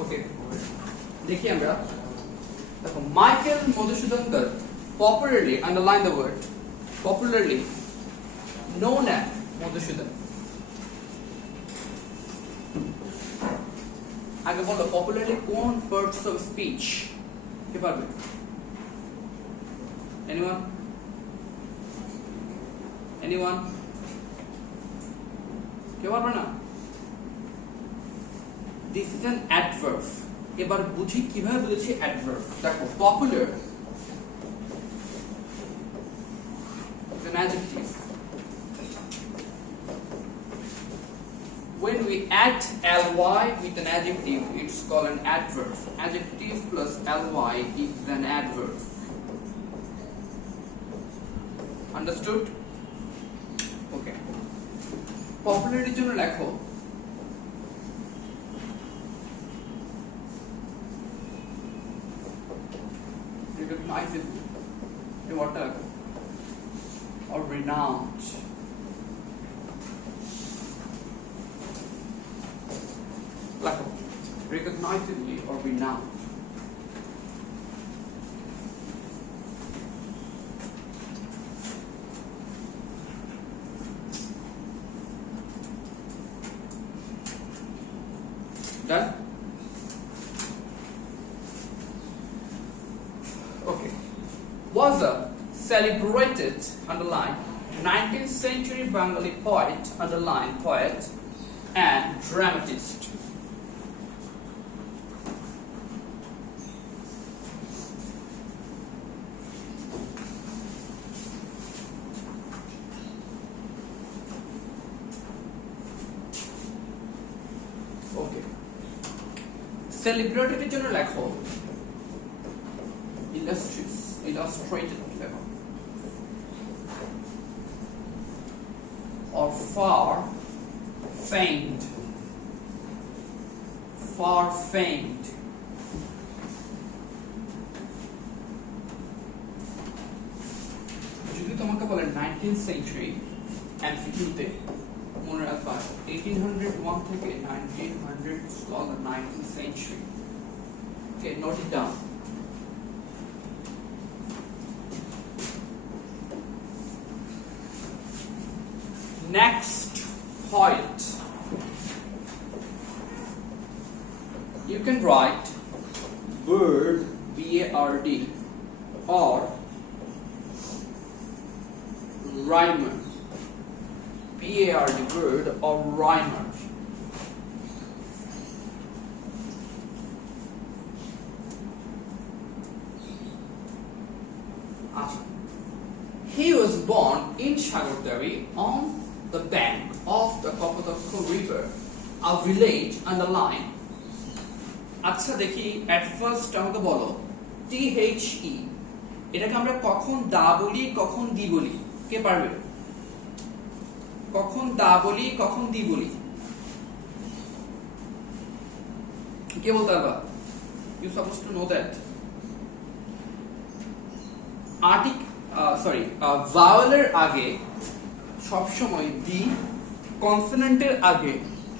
ওকে, দেখি আমরা। দেখো, মাইকেল মধুসূদনকর popularly, underline the word popularly, known as Madhusudan. আগে বলো পপুলারলি কোন পার্টস অফ স্পিচ কে পারবে? এনিওয়ান কে পারবে না? This is an adverb. এবার বুঝি কিভাবে বুঝেছি অ্যাডভার্ব। দেখো, popular is an adjective. When we add ly with an adjective, it's called an adverb. Adjective plus ly is an adverb. Understood? Okay. Popularity জন্য লেখো recognizable. এই ওয়ার্ডটা লেখো। Or renowned. Lecco, recognizably or renowned. Done? Okay. Was a celebrated, underline, 19th century Bengali poet, underline, poet and dramatist. Okay. Celebrated এর জন্য লেখো illustrious, illustrated লেখো, or far famed, far famed. যদি তোমাকে বলে 19th century এমসিকিউতে মনে রাখবা 1801 থেকে 1900 is called the 19th century. Okay, note it down. Next, poet. You can write bird, B-A-R-D, or rhymer, B-A-R-D, bird, or rhymer. He was born in Shagotari on the bank of the Kopatokko River, a village underline. আচ্ছা দেখি at first আমাকে বলো THE এটাকে আমরা কখন দা বলি কখন দি বলি? কে পারবে? কখন দা বলি কখন দি বলি? কে বলতে পারবা? You supposed to know that. ভাওয়েলের আগে সবসময় দি, কনসোনেন্টের আগে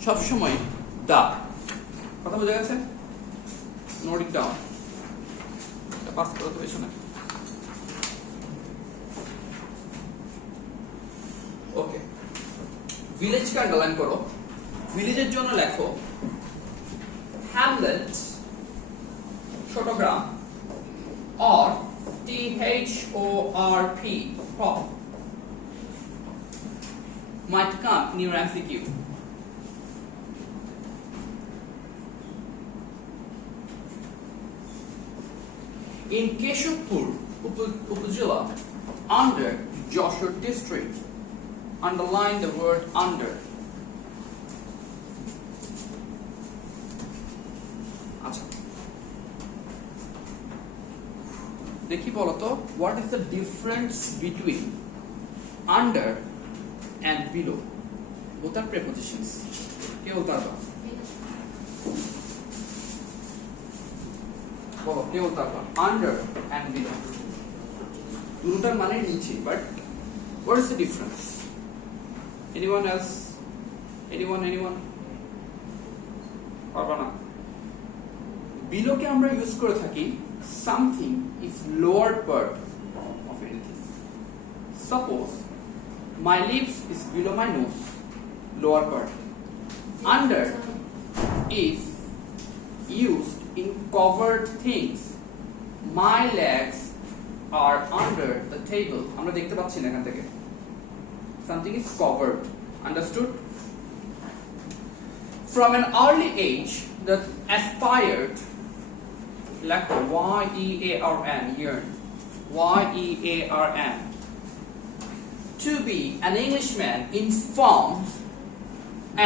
সবসময় দা। কথা বোঝা গেছে? Note it down. এটা পাস করো তো পেছনে। ওকে, ভিলেজকে আন্ডারলাইন করো। ভিলেজের জন্য লেখো হ্যামলেট, ছোট গ্রাম, or THORP, prop, might come in your MCQ. In Keshupur Upazila, under Joshua district, underline the word under. দেখি বলো তো, what is the difference between under and below? Both are prepositions. কে বলতে পারবা? বলো, কে বলতে পারবা? Under and below দুটোটার মানে নিচে, but what is the difference? Anyone else? Anyone? পারবা না? below কে আমরা ইউজ করে থাকি something is lower part of anything. Suppose my lips is below my nose, lower part. Under is used in covered things. My legs are under the table. আমরা দেখতে পাচ্ছি না এখান থেকে. Something is covered. Understood? From an early age, the aspired, like Y-E-A-R-N, yearn, Y-E-A-R-N, to be an Englishman in form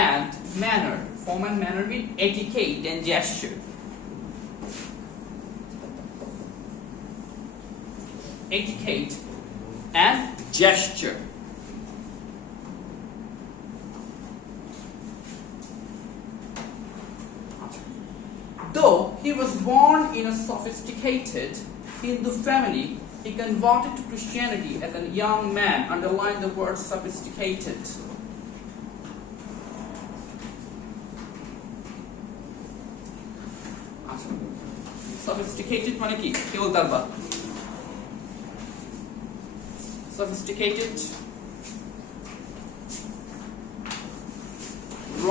and manner. Form and manner mean etiquette and gesture. Etiquette and gesture. Though he was born in a sophisticated Hindu family, he converted to Christianity as a young man. Underline the word sophisticated. Sophisticated মানে কি? কে বলতে পারবা? Sophisticated,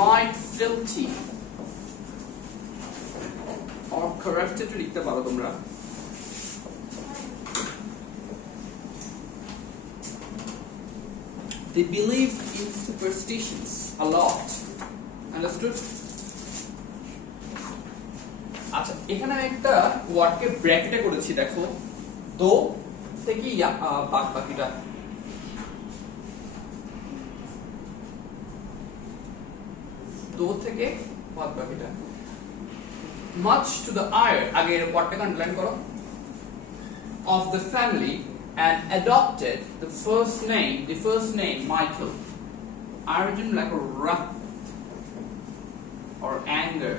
right, filthy, or corrupted লিখতে পারো তোমরা. They believed in superstitions a lot. Understood? আচ্ছা, এখানে আমি একটা ওয়ার্ডকে ব্র্যাকেটে করেছি দেখো. দো থেকে বাকিটা দো থেকে বাকিটা much to the ire আগের ওয়ার্ডটাকে আন্ডারলাইন করো of the family and adopted the first name Michael. Origin like a wrath or anger.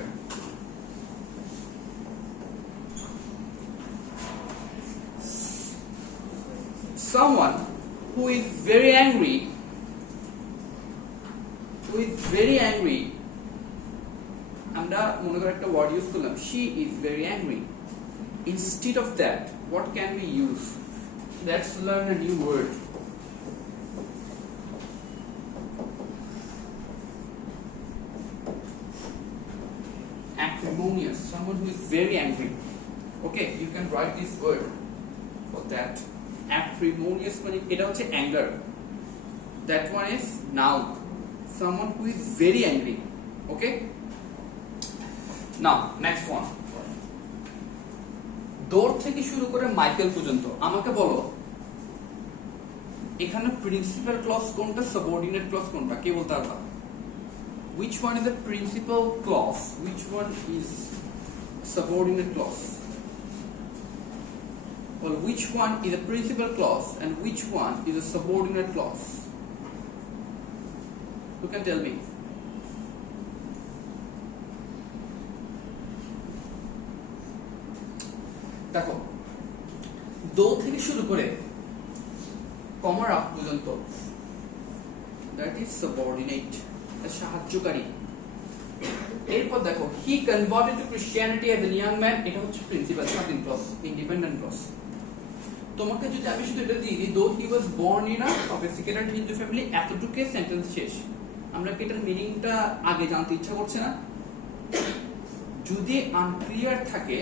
Someone who is very angry, আমরা মনে করে একটা ওয়ার্ড ইউজ করলাম, she is very angry. Instead of that, what can we use? Let's learn a new word. Acrimonious, someone who is very angry. Okay, you can write this word for that. Acrimonious মানে এটা হচ্ছে anger. That one is noun. Someone who is very angry. Okay? Now, next one. দৌড় থেকে শুরু করে মাইকেল পর্যন্ত আমাকে বলো এখানে প্রিন্সিপাল ক্লজ কোনটা, সাবঅর্ডিনেট ক্লজ কোনটা, কে বলতে পারবা? Which one is the principal clause? Which one is subordinate clause? Well, which one is a principal clause and which one is a subordinate clause? Who can tell me? দেখো, দো থেকে শুরু করে কমার আগ পর্যন্ত that is subordinate, সাহায্যকারী. এরপর দেখো, he converted to Christianity as a young man, এটা হচ্ছে principal subordinate clause, independent clause. তোমাকে যদি আমি শুধু এটা দিই, though he was born in a sophisticated Hindu family, এতটুকু সেন্টেন্স শেষ. আমরা কি এটার মিনিংটা আগে জানতে ইচ্ছা করছে না? যদি আনক্লিয়ার থাকে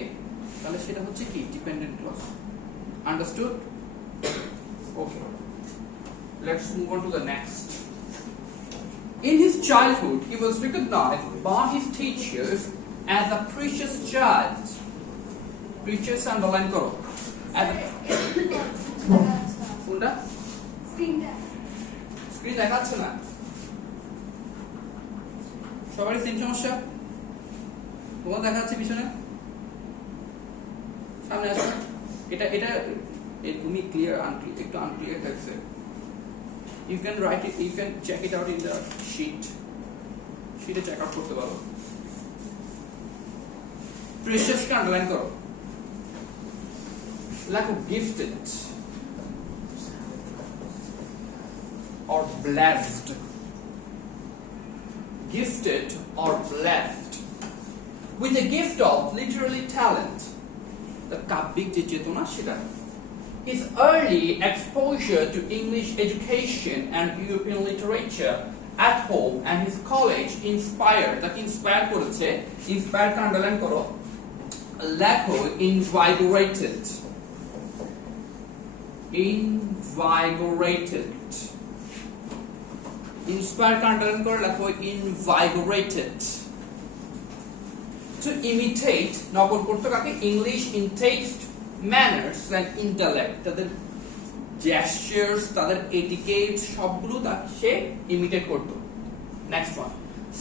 তাহলে সেটা হচ্ছে কি dependent clause. Understood? Okay, let's move on to the next. In his childhood, he was recognized by his teachers as a precious child. Precious underline karo. As a কোনটা? স্ক্রিন দেখাচ্ছে না. সবারই সেম সমস্যা? তোমার দেখাচ্ছে পিছনে? সামনে আসো. এটা তুমি ক্লিয়ার একটু আনক্লিয়ার থাকছে. You can write it, you can check it out in the sheet. Sheet check out করতে পারো. Precious কে আন্ডারলাইন করো. Like gifted or blessed. Gifted or blessed. with a gift of literary talent, the কাব্যিক যে চেতনা সেটা। His early exposure to English education and European literature at home and his college inspired, তাকে inspire করেছে, inspire কে আন্ডারলাইন করো, লেখো invigorated, inspire কে আন্ডারলাইন করো, লেখো invigorated, to imitate, নকল করতে কাকে, English in taste, manners and intellect, তাদের gestures, তাদের etiquette সবগুলো তাকে সে ইমিটেট করতো। Next one,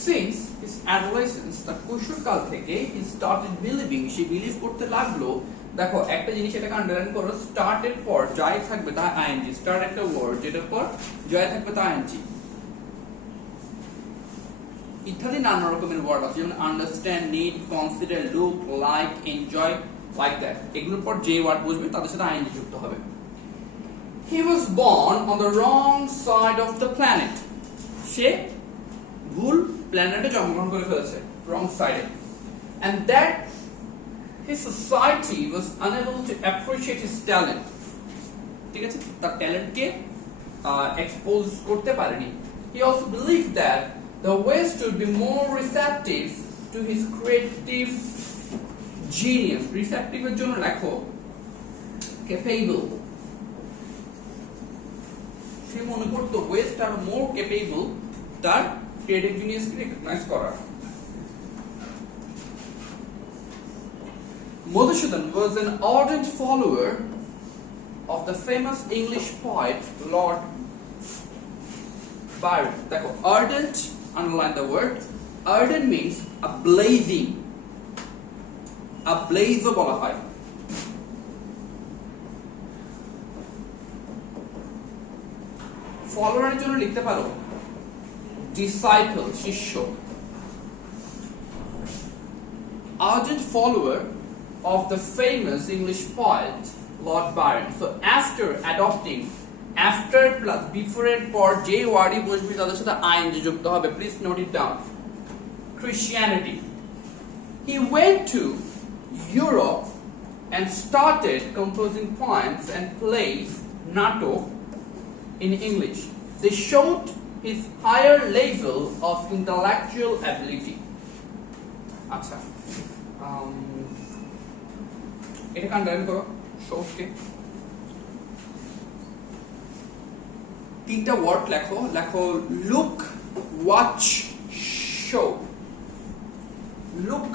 since his adolescence, তার কৈশোরকাল থেকে he started believing, সে বিলিভ করতে লাগলো, দেখো একটা জিনিস এটাকে আন্ডারলাইন করো, স্টার্টের পর যাই থাকবে তা আইএনজি, স্টার্ট একটা ওয়ার্ড যেটার পর যাই থাকবে তা আইএনজি, ইত্যাদি নানা রকমের ওয়ার্ড আছে, যেমন understand, need, consider, look, like, enjoy, like that, এগুলোর পর যে ওয়ার্ড বসবে তাদের সাথে আইএনজি যুক্ত হবে। He was born on the wrong side of the planet, সে ভুল প্ল্যানেটে জন্মগ্রহণ করে ফেলেছে, wrong side, and that his society was unable to appreciate his talent, ঠিক আছে, তার ট্যালেন্টকে এক্সপোজ করতে পারেনি। He also believed that the West would be more receptive to his creative genius, receptive এর জন্য লেখো capable, সে মনে করতো ওয়েস্ট আর মোর ক্যাপেবল তার ক্রিয়েটিভ জিনিয়াসকে রিকগনাইজ করার। Madhusudan was an ardent follower of the famous English poet Lord Byron. দেখো ardent, underline the word, ardent means a blazing, a blaze বলা হয়। ফলোয়ারের জন্য লিখতে পারো ডিসাইপল, শিষ্য। Ardent follower of the famous English poet Lord Byron. So after adopting, after plus before এর পর যে ওয়ার্ডই বসবে তাদের সাথে আইএনজি যুক্ত হবে, please note it down. Christianity. He went to Europe and started composing poems and plays, natok, in English. They showed his higher level of intellectual ability. আচ্ছা, এটা আন্ডারলাইন করো, শোকে তিনটা ওয়ার্ড লেখো, লেখো look, watch, show. Look,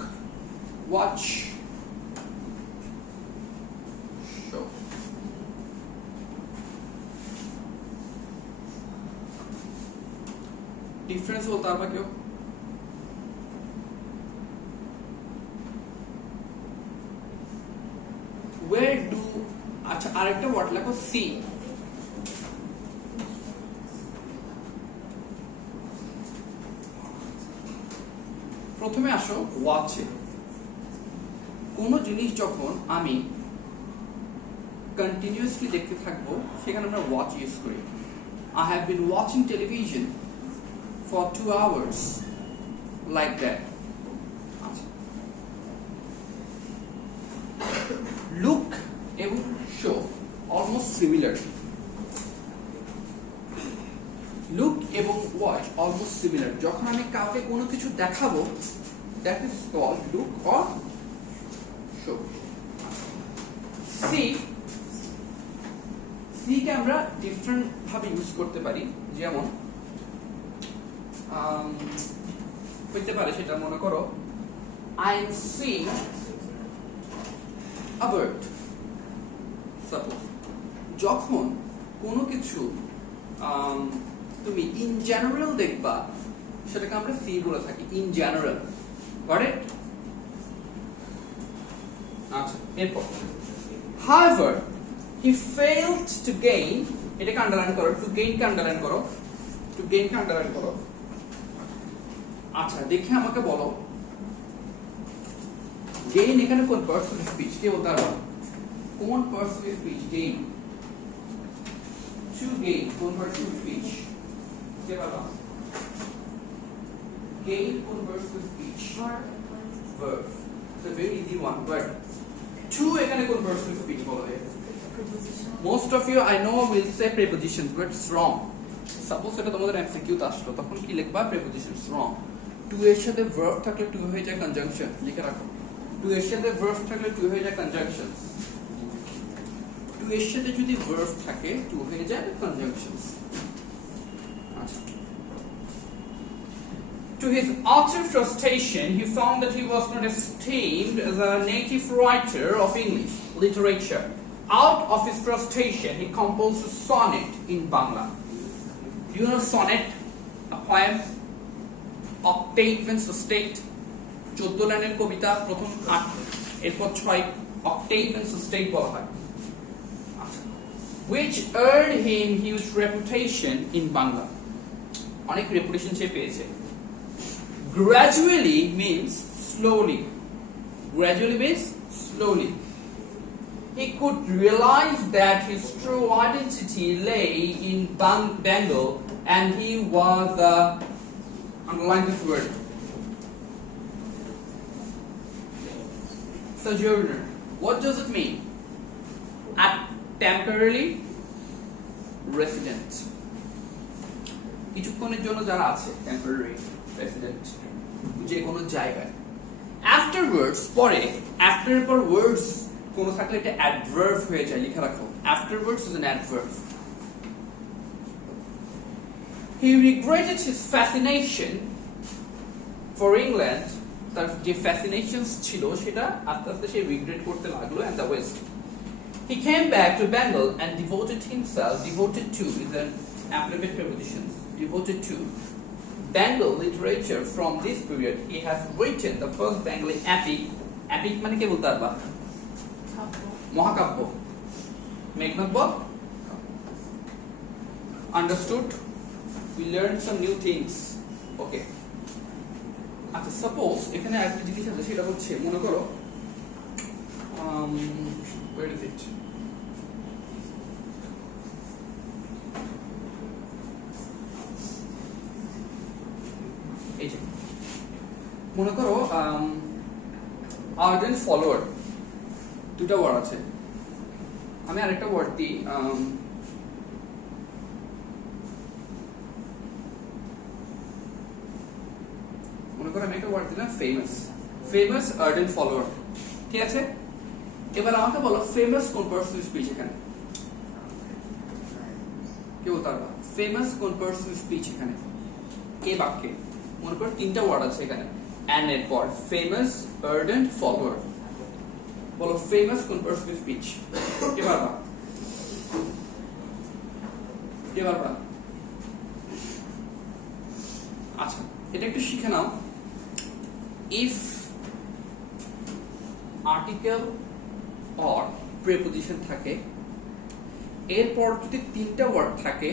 watch, show. Difference বলতে পারবা কেউ? Where do, আচ্ছা আরেকটা ওয়ার্ড লেখো সি। প্রথমে আসো ওয়াচে। কোন জিনিস যখন আমি কন্টিনিউয়াসলি দেখতে থাকবো সেখানে আমরা ওয়াচ ইউজ করি। I have been watching television for 2 hours, like that. Look এবং show almost similar. Look এবং watch almost similar. যখন আমি কাউকে কোনো কিছু দেখাবো, that is called look or show. See কে আমরা ডিফারেন্ট ভাবে ইউজ করতে পারি, যেমন হইতে পারে সেটা মনে করো I am seeing a bird. Suppose যখন কোনো কিছু তুমি in general দেখবা সেটাকে আমরা see বলে থাকি, in general. Got it? আচ্ছা, এরপর however he failed to gain, এটাকে আন্ডারলাইন করো, to gain কে আন্ডারলাইন করো, to gain কে আন্ডারলাইন করো। আচ্ছা, দেখে আমাকে বলো gain এখানে কোন পার্সন স্পিচ, কে বলতে পারবা? কোন person speech gain? to gain কোন পার্সন স্পিচ, কে বলবা? gain কোন person speech? verb. It's a very easy one, but to এখানে কোন personal speech বলা যায়? Most of you I know will say prepositions, but it's wrong. Suppose এটা তোমাদের MCQ তে আসলো, তখন কি লিখবা? Prepositions. Wrong. To এর সাথে verb থাকলে to হয়ে যায় conjunction. লিখে রাখো. To এর সাথে verb থাকলে to হয়ে যায় conjunction. To এর সাথে যদি verb থাকে to হয়ে যায় conjunctions. আচ্ছা. To his utter frustration, he found that he was not esteemed as a native writer of English literature. Out of his frustration, he composed a sonnet in Bangla. Do you know sonnet? A poem? Octave means the state. 14 লাইনের কবিতা, প্রথম 8 এরপর 6 octave means the state বলা হয়। Which earned him huge reputation in Bangla. অনেক reputation সে পেয়েছে। Gradually means slowly. Gradually means slowly. He could realize that his true identity lay in Bengal, and he was underline this word, sojourner. What does it mean? A temporarily resident. কিছুক্ষণের জন্য যারা আছে temporary resident যে কোনো জায়গায়। Afterwards পরে after এর পর words কোন থাকলে এটা adverb হয়ে যায়, লিখে রাখো। Afterwards is an adverb. He regretted his fascination for England. তার যে fascinations ছিল সেটা আস্তে আস্তে সে regret করতে লাগলো and the West. He came back to Bengal and devoted to is an abbreviated preposition, devoted to Bengal literature. From this period he has written the first Bengali epic মানে কি বলতে পারবা? মহাকাব্য, মেঘনাদ বধ। Understood? We learned some new things. Okay. আচ্ছা, suppose এখানে একটা জিনিস আছে, সেটা হচ্ছে মনে করো where is it? এই যে মনে করো ardent follower দুটো ওয়ার্ড আছে, আমি আরেকটা ওয়ার্ড দিই মনে করো আমি একটা ওয়ার্ড দিলাম ফেমাস ardent follower, ঠিক আছে? এবার আমাকে বলো ফেমাস কোন পার্সন স্পিচ এখানে কি বলতে পারবা? ফেমাস কোন পার্সন স্পিচ এখানে এ বাক্যে? মনে করো তিনটা ওয়ার্ড আছে এখানে and এর পর ফেমাস ardent follower, বলো ফেমাস কোন পার্সন স্পিচ কে পারবা? আচ্ছা, এটা একটু শিখে নাও। if article or preposition থাকে, এরপর যদি তিনটা ওয়ার্ড থাকে,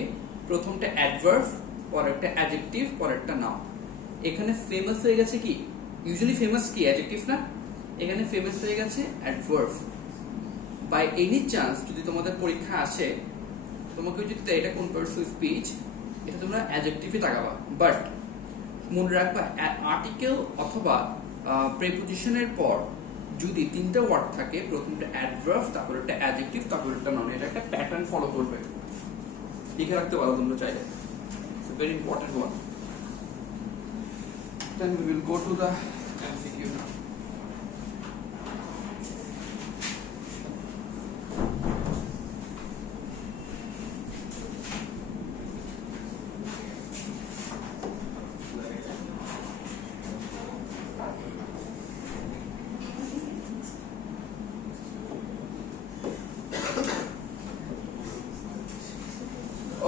প্রথমটা অ্যাডভার্ব, পরেরটা অ্যাডজেক্টিভ, পরেরটা নাউন। এখানে ফেমাস হয়ে গেছে কি? ইউজুয়ালি ফেমাস কি অ্যাডজেক্টিভ না? এখানে ফেমাস হয়ে গেছে অ্যাডভার্ব। বাই এনি চান্স যদি তোমাদের পরীক্ষা আসে, তোমাকে যদি এটা কোন পার্সন স্পিচ, এটা তোমরা অ্যাডজেক্টিভে তাকাবা। বাট মনে রাখবা আর্টিকেল অথবা প্রিপোজিশনের পর যদি তিনটা ওয়ার্ড থাকে, প্রথমটা অ্যাডভার্ব, তারপর একটা অ্যাডজেক্টিভ, তারপর একটা নাউন, এটা একটা প্যাটার্ন ফলো করবে। লিখে রাখতে পারো তোমরা চাইলে। It's a very important one. Then we will go to the MCQ now.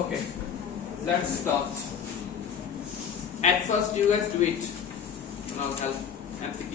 Okay, let's start. At first you guys do it and I'll help. MCQ.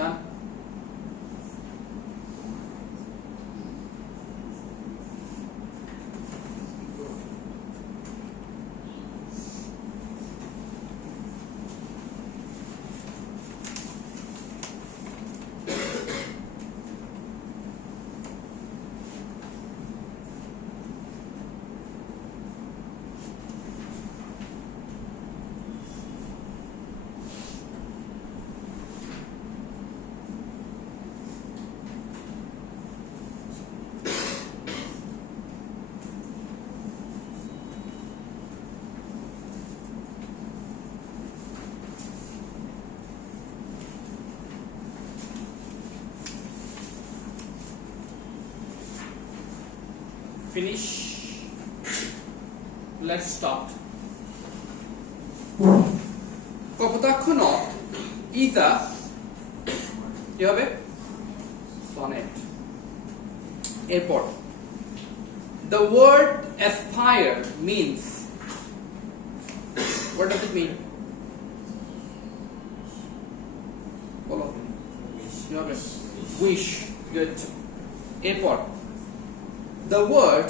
Done? Finish. Let's start. Kapotaksha নদ is a কি হবে sonnet. এরপর the word aspire means, what does it mean? বলো কি হবে wish. Good. এরপর the word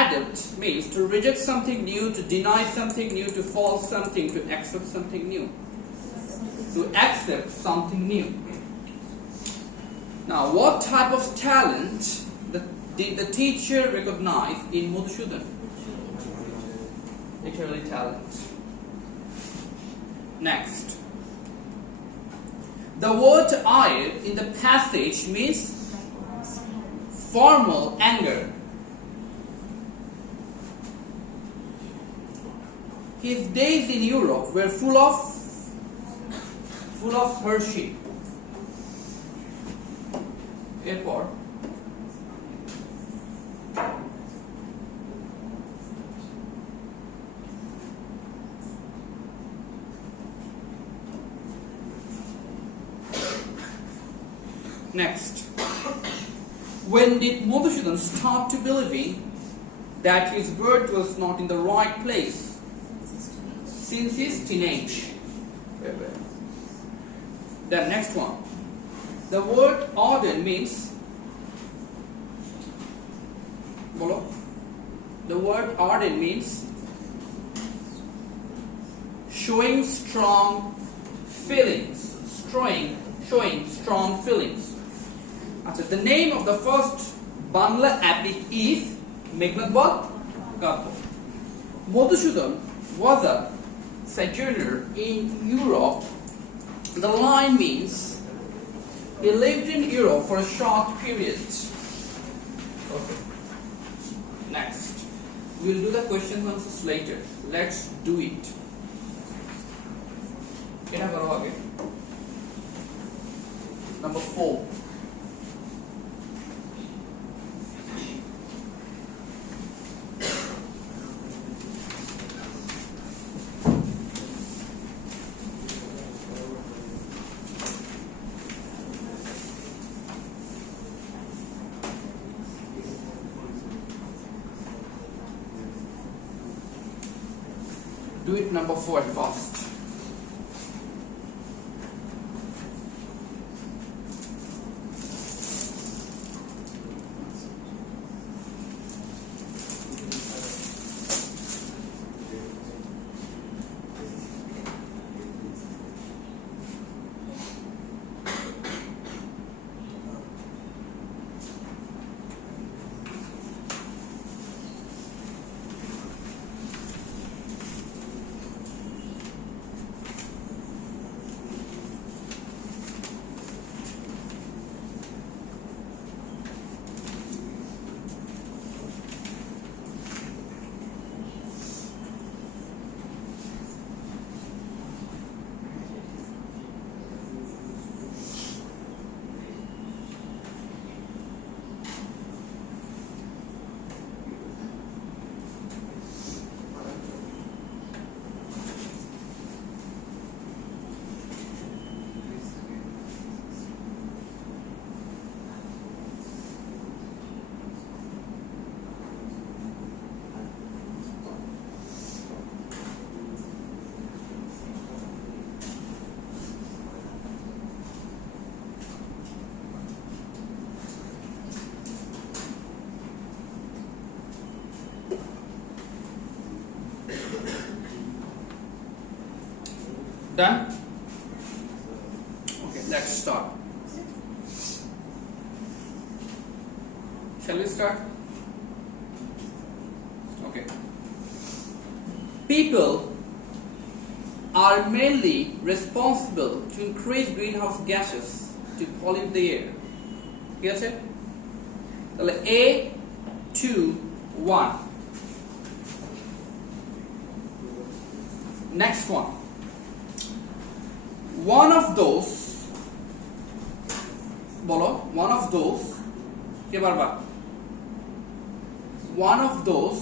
adopt means to reject something new, to deny something new, to false something, to accept something new. To accept something new. Now, what type of talent did the teacher recognize in Madhusudhan? Literary talent. Next. The word ire in the passage means formal anger. His days in Europe were full of hardship. Airport. Next. When did Madhusudhan start to believing that his birth was not in the right place? Since his teenage. The next one. The word ardent means, bolo. The word ardent means showing strong feelings. Showing strong feelings. The name of the first Bangla epic is Meghnad-Wad Gabbo. Madhusudhan was a sojourner in Europe. The line means he lived in Europe for a short period. Okay. Next, we'll do the question answers later. Let's do it. Number 4. Do it number 4 first. let's start. Shall we start? Okay. People are mainly responsible to increase greenhouse gases to pollute the air. ঠিক আছে? তাহলে A 2 1. Next one. One of those বলো one of those কে বারবার one of those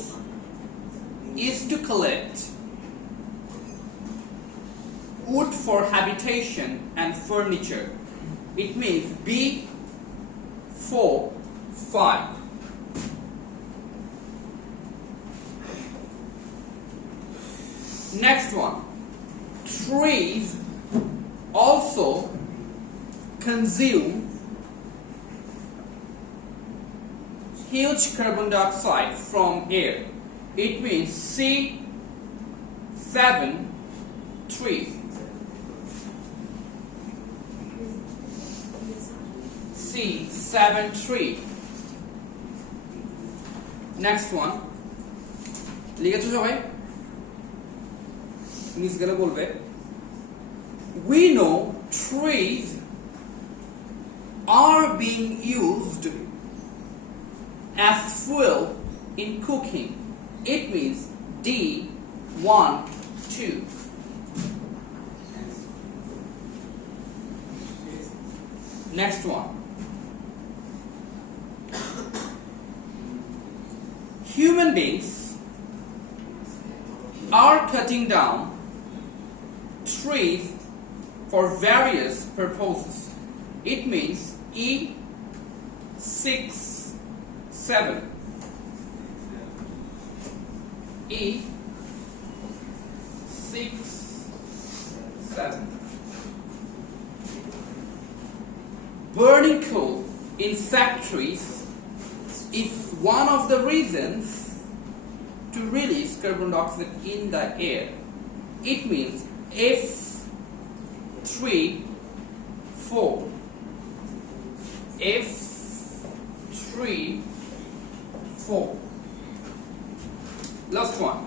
is to collect wood for habitation and furniture. It means B 4 5. Next one. Trees also consume huge carbon dioxide from air. It means C 7 3. C 7 3. Next one. লিখেছো সবাই? মিস গেলে বলবে। We know trees are being used as fuel in cooking. It means D 1 2. Next one. Human beings are cutting down trees for various purposes. It means E 6 7. E 6 7. Burning coal in factories is one of the reasons to release carbon dioxide in the air. It means F 3 4. F 3 4. Last one.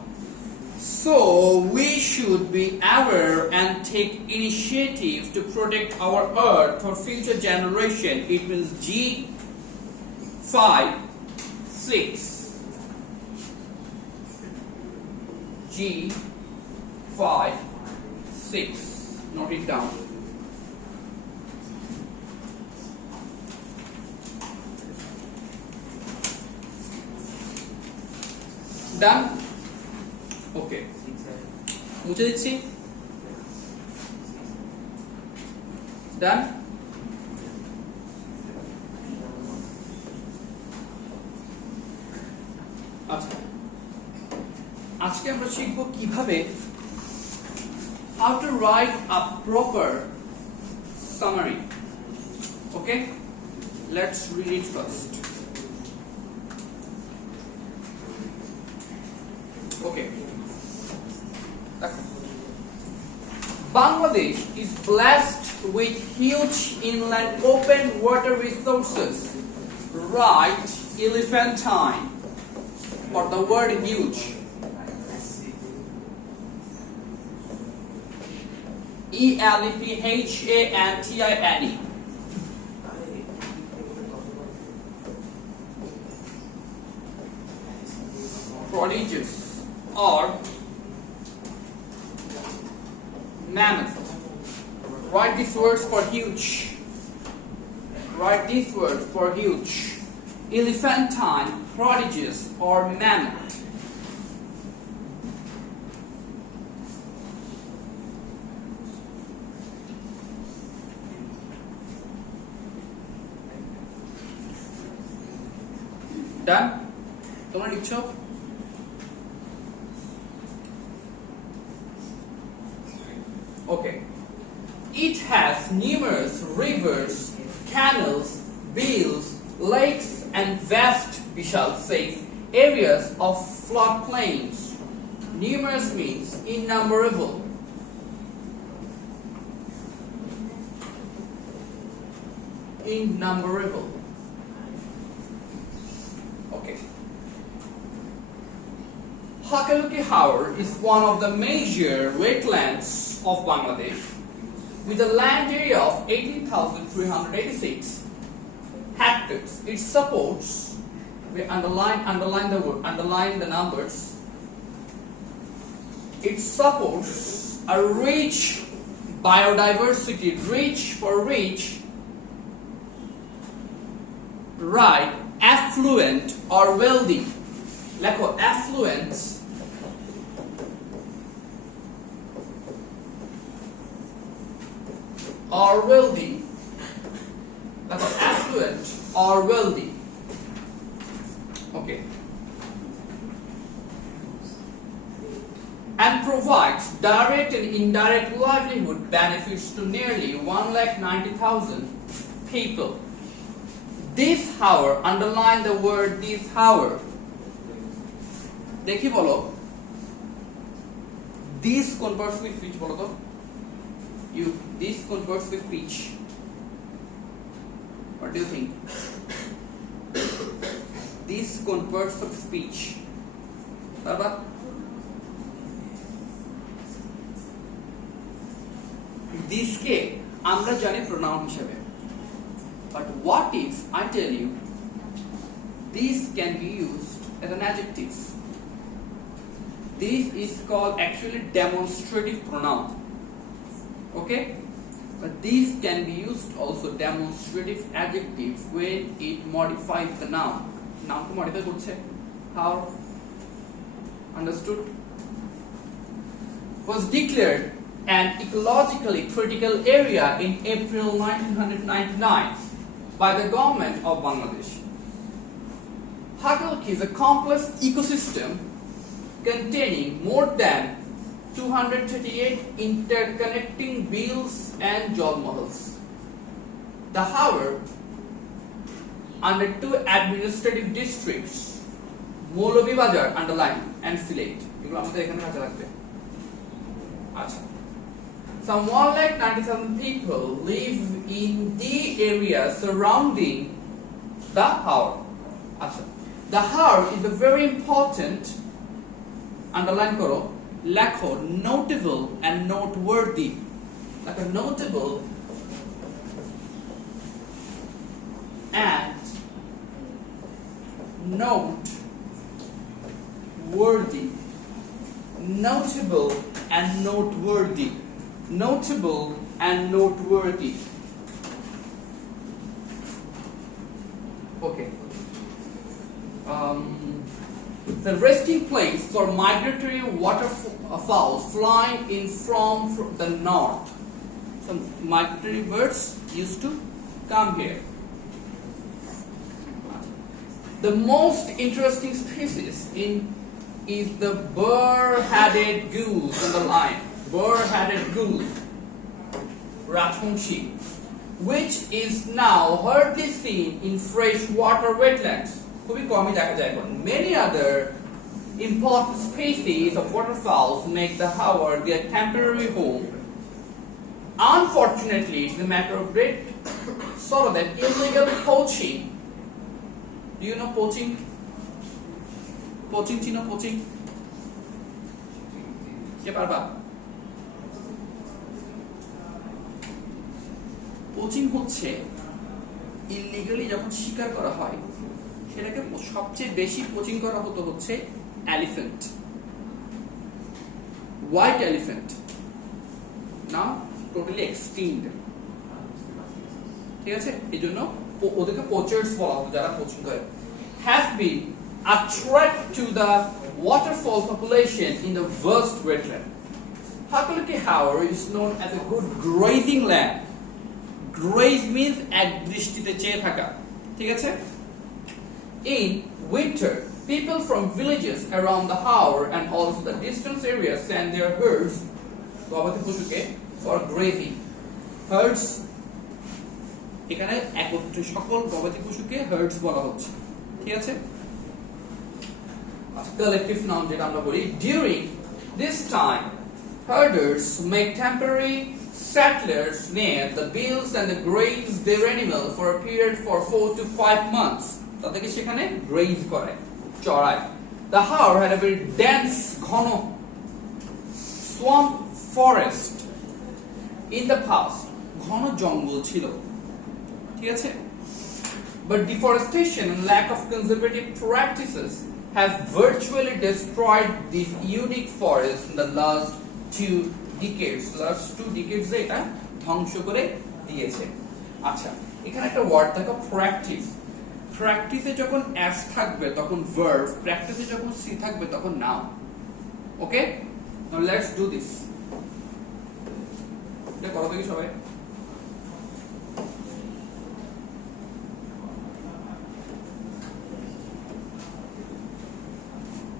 So we should be aware and take initiative to protect our earth for future generation. It means G 5 6. G 5 6. Note it down. Done? Okay. মুছে দিচ্ছি। Done? আচ্ছা, আজকে আমরা শিখব কিভাবে how to write a proper summary. Okay? Let's read it first. Okay. Bangladesh is blessed with huge inland open water resources. Write elephantine for the word huge. ELEPHANTINE. Prodigious or mammoth. Write these words for huge. Write these words for huge. Elephantine, prodigious, or mammoth. Done? তোমরা লিখছো? Okay. It has numerous rivers, canals, bills, lakes, and vast, we shall say, areas of floodplains. Numerous means innumerable. Innumerable. Okay. Hakaluki Haor is one of the major wetlands of Bangladesh with a land area of 18,386 hectares. It supports, we underline the numbers. It supports a rich biodiversity, right, affluent or wealthy. Lecco affluent or wealthy. Lecco affluent or wealthy. Okay. And provides direct and indirect livelihood benefits to nearly 190,000 people. This hour, underline the word this hour. দেখি বলো, this converts with which বলো তো? This converts with which? What do you think? This converts with speech. তারপর this কে আমরা জানি pronoun হিসেবে, but what if I tell you this can be used as an adjective? This is called actually demonstrative pronoun. Okay, but this can be used also demonstrative adjective when it modifies the noun. Noun to modify করছে. How? Understood? Was declared an ecologically critical area in April 1999 by the government of Bangladesh. Hakaluki is a complex ecosystem containing more than 238 interconnecting bills and jolmahals. The Haor, under two administrative districts, Moulobibazar underline and Sylhet. এগুলো আমাদের এখানে কাজে লাগবে। আচ্ছা। Some 190,000 people live in the area surrounding the Haor. Achha. The Haor is a very important, underline koro, lecho, notable and noteworthy. Like a notable and noteworthy. Notable and noteworthy. Notable and noteworthy. Okay. The resting place for migratory waterfowl flying in from the north. Some migratory birds used to come here. The most interesting species is the burr-headed goose on the line. Burr-headed goose, Rajbongshi, which is now hardly seen in freshwater wetlands. Many other important species of waterfowls make the Haor their temporary home. Unfortunately, it's a matter of great sorrow that illegal poaching. Do you know poaching? Poaching, you know poaching? Poaching হচ্ছে ইলিগালি যখন শিকার করা হয় সেটাকে সবচেয়ে বেশি পোচিং করা হচ্ছে এলিফ্যান্ট, হোয়াইট এলিফ্যান্ট, নাও টোটালি এক্সটিংক্ট। ঠিক আছে, এই জন্য ওদেরকে পোচার্স বলা হতো যারা পোচিং করে। Has been a threat to the waterfowl population in the vast wetland. Hakaluki Haor is known as a good grazing land. Graze means এক দৃষ্টিতে চেয়ে থাকা, ঠিক আছে? In winter, people from villages around the Haor and also the distant areas send their herds গবাদি পশুকে for grazing. Herds এখানে একত্রে সকল গবাদি পশুকে herds বলা হচ্ছে, ঠিক আছে? Collective noun যেটা আমরা বলি, during this time herders make temporary settlers near the bills and the graze their animal for a period for 4 to 5 months. তাদেরকে সেখানে গ্রেজ করে, চড়ায়। The Haor had a very dense ঘন swamp forest in the past. ঘন জঙ্গল ছিল, ঠিক আছে? But deforestation and lack of conservative practices have virtually destroyed this unique forest in the last 2 decades. Last 2 decades এটা ধ্বংস করে দিয়েছে। আচ্ছা, এখানে একটা ওয়ার্ড দেখো, প্র্যাকটিস। প্র্যাকটিসে যখন s থাকবে তখন ভার্ব, প্র্যাকটিসে যখন c থাকবে তখন নাউন। ওকে, নাও লেটস ডু দিস। এটা করো দেখি সবাই।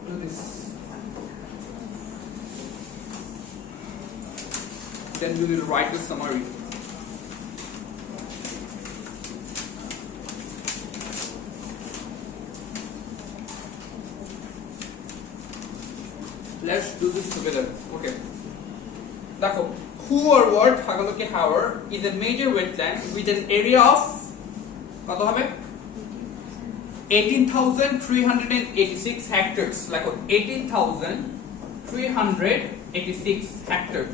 Do this. Then we will write the summary. Let's do this together. Okay. Dakho, Haor word Hagaloke Haor is a major wetland with an area of কত হবে 18,386 hectares. Like 18,386 hectares.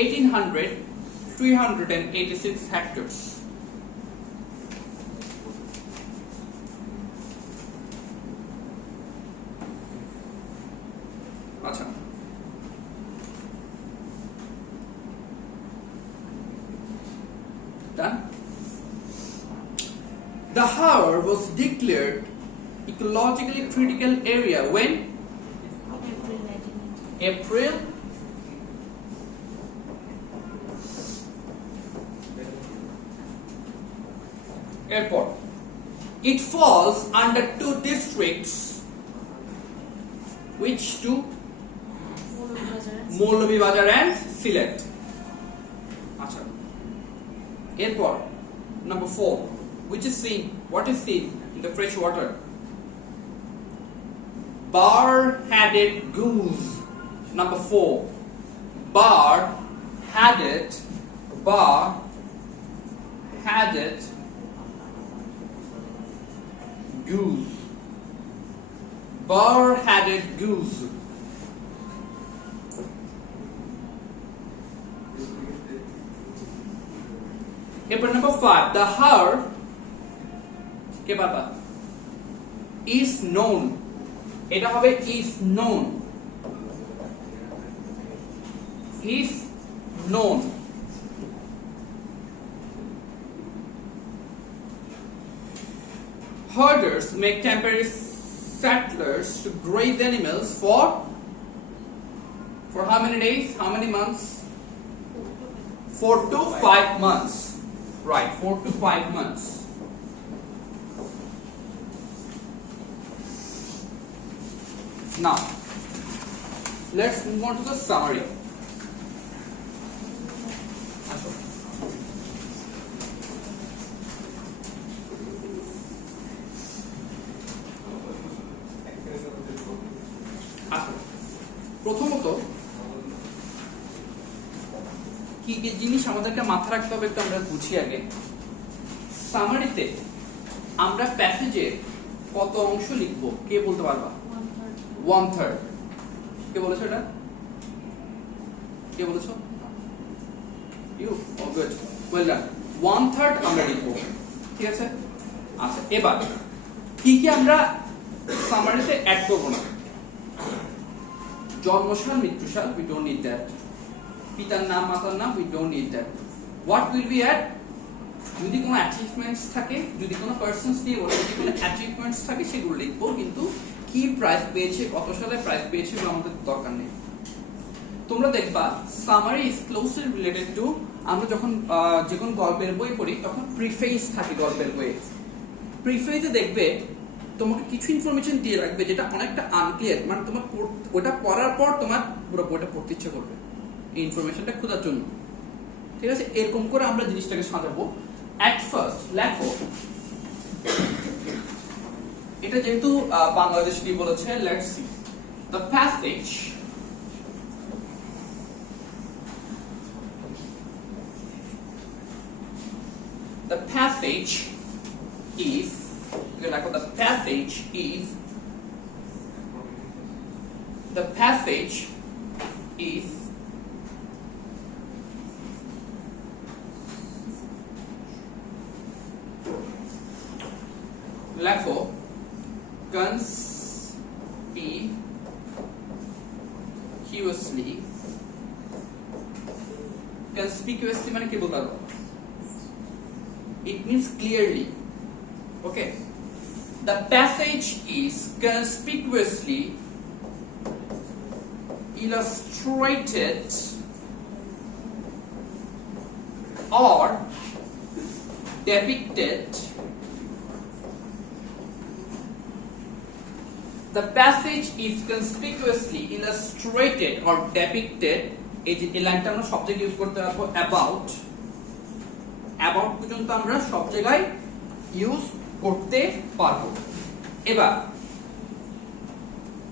18,386 hectares. আচ্ছা, done. The Haor was declared ecologically critical area when? April 1988. Airport. It falls under 2 districts. Which 2? Moulabibazar and Sylhet. Acha. Airport. Number 4. Which is seen? What is seen in the fresh water? Bar-headed goose. Number 4. Bar-headed goose. Bar-headed goose. Paper number 5. The Haor কে বাবা is known. এটা হবে is known. Is known. Herders make temporary settlers to graze animals for how many days? How many months? 4 to 5 months. Right, 4 to 5 months. Now, let's move on to the summary. প্রথমত কি কি জিনিস আমাদেরকে মাথায় রাখতে হবে একটু আমরা বুঝি আগে। সামারিতে আমরা প্যাসেজে কত অংশ লিখবো কে বলতে পারবা? 1/3. কে বলেছো এটা? কে বলেছো? You? Oh good, well done. 1/3 আমরা লিখবো, ঠিক আছে? আচ্ছা, এবার কি কি আমরা সামারিতে অ্যাড করব না? জন্মসাল, মৃত্যুসাল, we don't need that. পিতার নাম, মাতার নাম, we don't need that. What will we add? যদি কোনো অ্যাচিভমেন্টস থাকে, যদি কোনো পারসনস দিয়ে বলে যদি কোনো অ্যাচিভমেন্টস থাকে সেগুলো লিখবো, কিন্তু কি প্রাইজ পেয়েছে, কত সালে প্রাইজ পেয়েছে আমাদের দরকার নেই। তোমরা দেখবা summary is closely related to, আমরা যখন যে কোনো গল্পের বই পড়ি তখন প্রিফেস থাকে গল্পের বইয়ে। প্রিফেসে দেখবে তোমাকে কিছু ইনফরমেশন দিয়ে রাখবে যেটা অনেকটা আনক্লিয়ার, মানে তোমার ওটা পড়ার পর তোমার পুরো বইটা পড়তে ইচ্ছে করবে এই ইনফরমেশনটা খোঁজার জন্য, ঠিক আছে? এরকম করে আমরা জিনিসটাকে সাজাবো। অ্যাট ফার্স্ট লেখো, এটা যেহেতু বাংলাদেশ কি বলেছে, let's see the passage the passage is, like the passage is, the passage is লেখো conspicuously মানে কি বলতে পারবো? It means clearly. Okay. The passage is conspicuously illustrated or depicted. The passage is conspicuously illustrated or depicted. এই যে লাইনটা আমরা সব জায়গায় ইউজ করতে পারবো about পর্যন্ত আমরা সব জায়গায় ইউজ করতে পারবো। এবার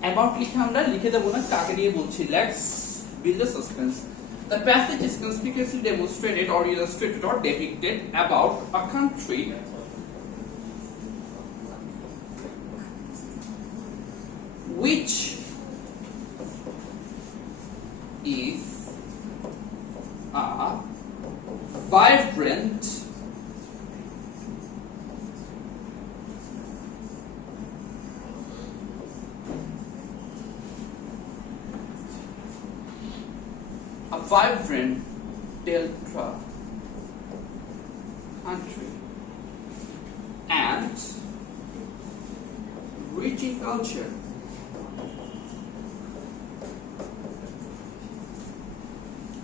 about লিখে আমরা লিখে দেব না, কাকে দিয়ে বলছি, let's build the suspense. The passage is conspicuously demonstrated or illustrated or depicted about a country which is a vibrant delta country and rich in culture.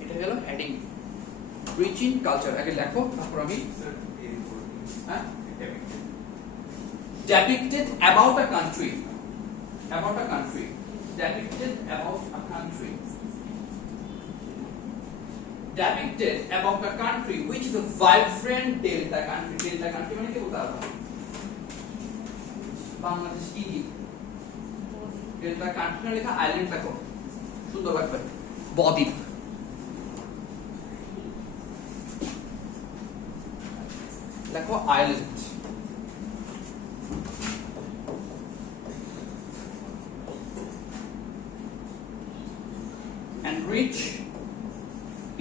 এটা হলো হেডিং, rich in culture। আগে লেখো, তারপর আমি depicted about a country, depicted about a country, depicted about a country which is a vibrant delta country। delta country মানে কি বলতে পারবো? বাংলাদেশ কি delta country না লেখা আইল্যান্ড লেখো, সুন্দর লাগবে, বদ্বীপ। লেখো island. and rich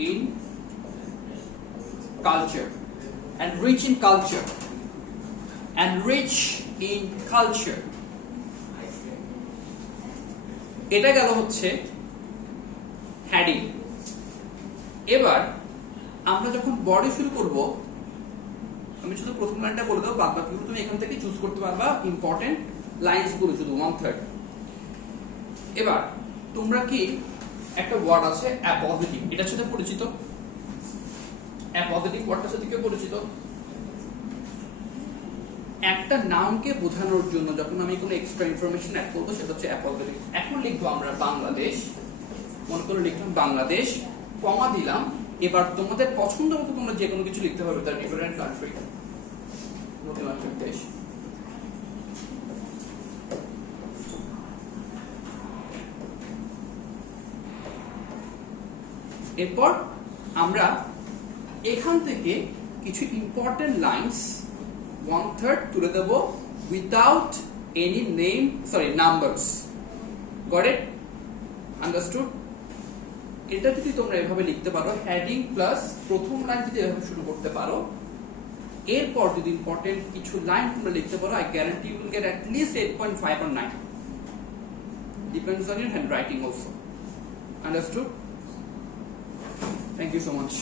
in culture, and rich in culture, and rich in culture। এটা গেল হচ্ছে হেডিং। এবার আমরা যখন বডি শুরু করব, আমি শুধু প্রথম লাইনটা বলে দেবো, বাদ বাকিগুলো তুমি এখান থেকে চুজ করতে পারবা, ইম্পর্টেন্ট লাইনস গুলো শুধু 1/3। এবার তোমরা কি একটা ওয়ার্ড আছে অ্যাপোজিটিভ, এটার সাথে পরিচিত? অ্যাপোজিটিভ ওয়ার্ডটার সাথে কি পরিচিত? একটা নাউনকে বোঝানোর জন্য যখন আমি কোনো এক্সট্রা ইনফরমেশন অ্যাড করবো, সেটা হচ্ছে অ্যাপোজিটিভ। এখন লিখবো আমরা বাংলাদেশ, মনে করে লিখলাম বাংলাদেশ, কমা দিলাম। এবার তোমাদের পছন্দ মতো তোমরা যে কোনো কিছু লিখতে হবে, তার ডিফারেন্ট কান্ট্রি, নতুন একটা দেশ। এরপর আমরা এখান থেকে কিছু ইম্পর্টেন্ট লাইনস 1/3 তুলে দেব without any name, sorry numbers. Got it? Understood? এটা যদি তোমরা এভাবে লিখতে পারো, হেডিং প্লাস প্রথম লাইন যদি এভাবে শুরু করতে পারো, এরপর যদি ইম্পর্টেন্ট কিছু লাইন তোমরা লিখতে পারো, I guarantee you will get at least 8.5 or 9, depends on your handwriting also. Understood? Thank you so much.